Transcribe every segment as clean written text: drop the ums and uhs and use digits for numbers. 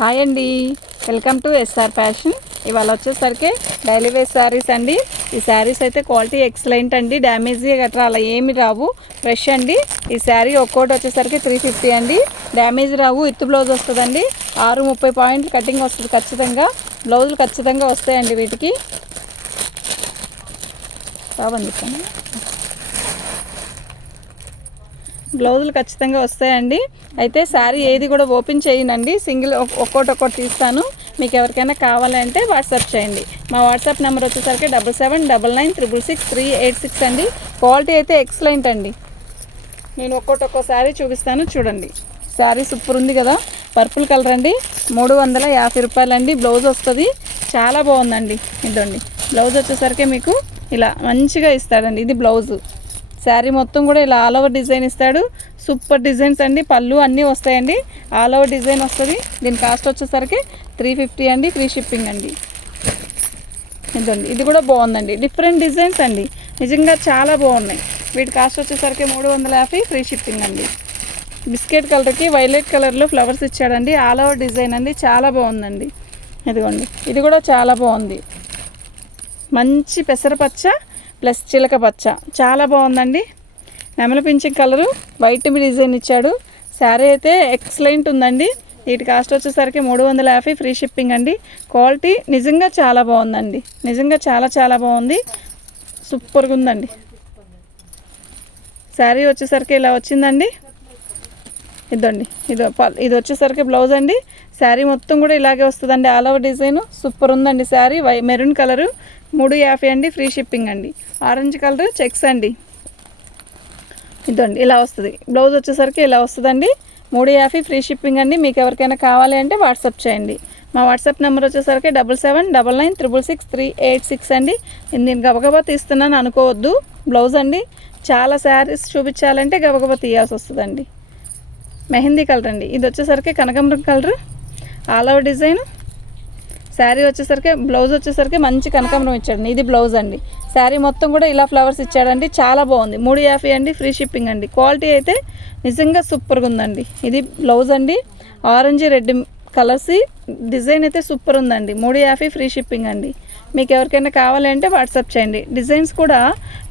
Hi అండి, welcome to SR fashion. ఇవాళ వచ్చేసరికి డైలీ వేర్ శారీస్ అండి. ఈ శారీస్ అయితే క్వాలిటీ ఎక్సలెంట్ అండి, డ్యామేజ్ గట్రా అలా ఏమి రావు, ఫ్రెష్ అండి. ఈ శారీ ఒక్కోటి వచ్చేసరికి 350 అండి, డ్యామేజ్ రావు. ఇత్తు బ్లౌజ్ వస్తుందండి, 630 పాయింట్లు కటింగ్ వస్తుంది ఖచ్చితంగా. బ్లౌజులు ఖచ్చితంగా వస్తాయండి వీటికి. బాగుంది, బ్లౌజులు ఖచ్చితంగా వస్తాయండి. అయితే శారీ ఏది కూడా ఓపెన్ చేయనండి, సింగిల్ ఒక్కోటి తీస్తాను. మీకు ఎవరికైనా కావాలంటే వాట్సాప్ చేయండి. మా వాట్సాప్ నెంబర్ వచ్చేసరికి 7799666386 అండి. క్వాలిటీ అయితే ఎక్సలెంట్ అండి. నేను ఒక్కో శారీ చూపిస్తాను చూడండి. శారీ సూపర్ ఉంది కదా, పర్పుల్ కలర్ అండి, 350 రూపాయలండి. బ్లౌజ్ వస్తుంది, చాలా బాగుందండి. ఇదండి బ్లౌజ్ వచ్చేసరికి మీకు ఇలా మంచిగా ఇస్తాడండి. ఇది బ్లౌజు. శారీ మొత్తం కూడా ఇలా ఆల్ ఓవర్ డిజైన్ ఇస్తాడు. సూపర్ డిజైన్స్ అండి, పళ్ళు అన్నీ వస్తాయండి, ఆల్ ఓవర్ డిజైన్ వస్తుంది. దీని కాస్ట్ వచ్చేసరికి 350 అండి, ఫ్రీ షిప్పింగ్ అండి. ఇదండి, ఇది కూడా బాగుందండి, డిఫరెంట్ డిజైన్స్ అండి, నిజంగా చాలా బాగున్నాయి. వీటి కాస్ట్ వచ్చేసరికి 350, ఫ్రీ షిప్పింగ్ అండి. బిస్కెట్ కలర్కి వైలెట్ కలర్లో ఫ్లవర్స్ ఇచ్చాడండి, ఆల్ ఓవర్ డిజైన్ అండి, చాలా బాగుందండి. ఇదిగోండి, ఇది కూడా చాలా బాగుంది, మంచి పెసరపచ్చ ప్లస్ చిలక పచ్చ, చాలా బాగుందండి. నెమల పింఛన్ కలరు, వైట్ డిజైన్ ఇచ్చాడు. శారీ అయితే ఎక్సలెంట్ ఉందండి. వీటి కాస్ట్ వచ్చేసరికి 350, ఫ్రీ షిప్పింగ్ అండి. క్వాలిటీ నిజంగా చాలా బాగుందండి, నిజంగా చాలా బాగుంది, సూపర్గా ఉందండి. శారీ వచ్చేసరికి ఇలా వచ్చిందండి. ఇదండి, ఇది వచ్చేసరికి బ్లౌజ్ అండి. శారీ మొత్తం కూడా ఇలాగే వస్తుందండి, ఆల్ ఓవర్ డిజైన్ సూపర్ ఉందండి. శారీ మెరూన్ కలరు, 350 అండి, ఫ్రీ షిప్పింగ్ అండి. ఆరెంజ్ కలర్ చెక్స్ అండి. ఇదండి ఇలా వస్తుంది. బ్లౌజ్ వచ్చేసరికి ఇలా వస్తుందండి, 350, ఫ్రీ షిప్పింగ్ అండి. మీకు ఎవరికైనా కావాలి అంటే వాట్సాప్ చేయండి. మా వాట్సాప్ నెంబర్ వచ్చేసరికి 7799966386 అండి. నేను గబగబా తీస్తున్నాను అనుకోవద్దు. బ్లౌజ్ అండి, చాలా శారీస్ చూపించాలంటే గబగబా తీయాల్సి వస్తుందండి. మెహందీ కలర్ అండి, ఇది వచ్చేసరికి కనకాంబరం colour, all over design. Sari వచ్చేసరికి బ్లౌజ్ వచ్చేసరికి మంచి కనకాంబరం ఇచ్చాడు. ఇది బ్లౌజ్ అండి. శారీ మొత్తం కూడా ఇలా ఫ్లవర్స్ ఇచ్చాడండి, చాలా బాగుంది. 350 అండి, ఫ్రీ షిప్పింగ్ అండి. క్వాలిటీ అయితే నిజంగా సూపర్గా ఉందండి. ఇది బ్లౌజ్ అండి, ఆరెంజ్ రెడ్ కలర్స్ డిజైన్ అయితే సూపర్ ఉందండి. 350, ఫ్రీ షిప్పింగ్ అండి. మీకు ఎవరికైనా కావాలంటే వాట్సాప్ చేయండి. డిజైన్స్ కూడా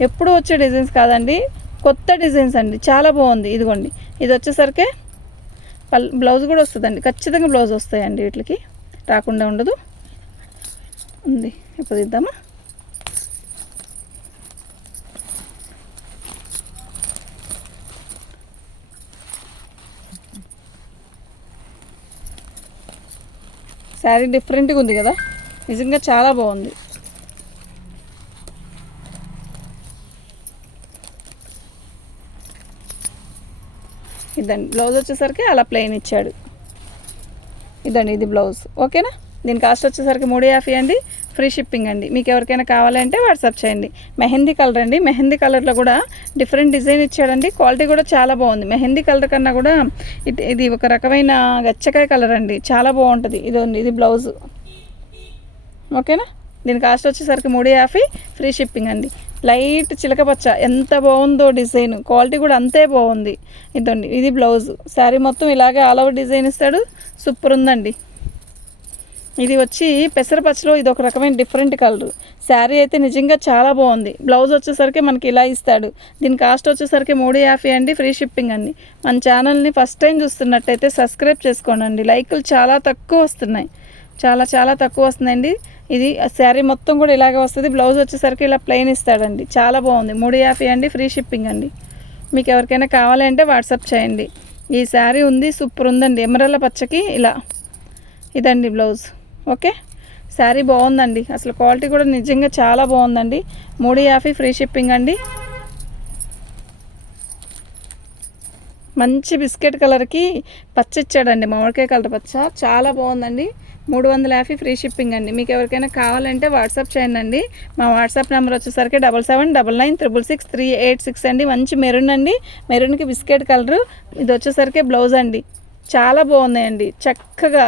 ఎప్పుడు వచ్చే డిజైన్స్ కాదండి, కొత్త డిజైన్స్ అండి, చాలా బాగుంది. ఇదిగోండి, ఇది వచ్చేసరికి బ్లౌజ్ కూడా వస్తుందండి, ఖచ్చితంగా బ్లౌజ్ వస్తాయండి, వీటికి రాకుండా ఉండదు. ఉంది, ఇప్పుడు ఇద్దామా. శారీ డిఫరెంట్గా ఉంది కదా, నిజంగా చాలా బాగుంది. ఇదండి బ్లౌజ్ వచ్చేసరికి అలా ప్లెయిన్ ఇచ్చాడు. ఇదండి, ఇది బ్లౌజ్. ఓకేనా. దీని కాస్ట్ వచ్చేసరికి 350 అండి, ఫ్రీ షిప్పింగ్ అండి. మీకు ఎవరికైనా కావాలంటే వాట్సాప్ చేయండి. మెహందీ కలర్ అండి, మెహందీ కలర్లో కూడా డిఫరెంట్ డిజైన్ ఇచ్చాడండి. క్వాలిటీ కూడా చాలా బాగుంది. మెహందీ కలర్ కన్నా కూడా ఇది ఒక రకమైన గచ్చకాయ కలర్ అండి, చాలా బాగుంటుంది. ఇది బ్లౌజ్. ఓకేనా. దీని కాస్ట్ వచ్చేసరికి 350, ఫ్రీ షిప్పింగ్ అండి. లైట్ చిలకపచ్చ, ఎంత బాగుందో డిజైన్, క్వాలిటీ కూడా అంతే బాగుంది. ఇదండి, ఇది బ్లౌజ్. శారీ మొత్తం ఇలాగే ఆల్ ఓవర్ డిజైన్ ఇస్తాడు, సూపర్ ఉందండి. ఇది వచ్చి పెసరపచ్చలో ఇది ఒక రకమైన డిఫరెంట్ కలర్. శారీ అయితే నిజంగా చాలా బాగుంది. బ్లౌజ్ వచ్చేసరికి మనకి ఇలా ఇస్తాడు. దీని కాస్ట్ వచ్చేసరికి 350 అండి, ఫ్రీ షిప్పింగ్ అండి. మన ఛానల్ని ఫస్ట్ టైం చూస్తున్నట్టయితే సబ్స్క్రైబ్ చేసుకోండి. లైకులు చాలా తక్కువ వస్తున్నాయి, చాలా తక్కువ వస్తున్నాయండి. ఇది శారీ మొత్తం కూడా ఇలాగే వస్తుంది. బ్లౌజ్ వచ్చేసరికి ఇలా ప్లెయిన్ ఇస్తాడండి, చాలా బాగుంది. 350 అండి, ఫ్రీ షిప్పింగ్ అండి. మీకు ఎవరికైనా కావాలంటే వాట్సాప్ చేయండి. ఈ శారీ ఉంది, సూపర్ ఉందండి, ఎమరల్ల పచ్చకి ఇలా. ఇదండి బ్లౌజ్. ఓకే. శారీ బాగుందండి, అసలు క్వాలిటీ కూడా నిజంగా చాలా బాగుందండి. 350, ఫ్రీ షిప్పింగ్ అండి. మంచి బిస్కెట్ కలర్కి పచ్చ ఇచ్చాడండి, మామిడికాయ కలర్ పచ్చ, చాలా బాగుందండి. 350, ఫ్రీ షిప్పింగ్ అండి. మీకు ఎవరికైనా కావాలంటే వాట్సాప్ చేయండి. మా వాట్సాప్ నెంబర్ వచ్చేసరికి 7799966386 అండి. మంచి మెరూన్ అండి, మెరూన్కి బిస్కెట్ కలరు. ఇది వచ్చేసరికి బ్లౌజ్ అండి, చాలా బాగున్నాయండి. చక్కగా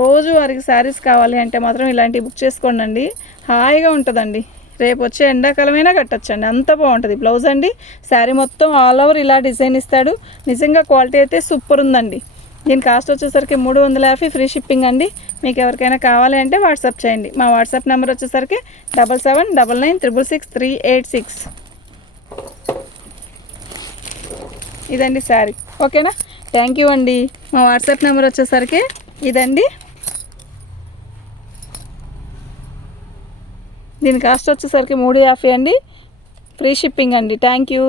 రోజు వారికి శారీస్ కావాలి అంటే మాత్రం ఇలాంటివి బుక్ చేసుకోండి, హాయిగా ఉంటుందండి. రేపు వచ్చే ఎండాకాలమైనా కట్టొచ్చండి, అంత బాగుంటుంది. బ్లౌజ్ అండి, శారీ మొత్తం ఆల్ ఓవర్ ఇలా డిజైన్ ఇస్తాడు. నిజంగా క్వాలిటీ అయితే సూపర్ ఉందండి. దీని కాస్ట్ వచ్చేసరికి 350 ఫ్రీ షిప్పింగ్ అండి. మీకు ఎవరికైనా కావాలి అంటే వాట్సాప్ చేయండి. మా వాట్సాప్ నెంబర్ వచ్చేసరికి 7799666386. ఇదండి శారీ. ఓకేనా, థ్యాంక్ యూ అండి. మా వాట్సాప్ నెంబర్ వచ్చేసరికి ఇదండి. దీని కాస్ట్ వచ్చేసరికి 350 అండి, ఫ్రీ షిప్పింగ్ అండి. Thank you.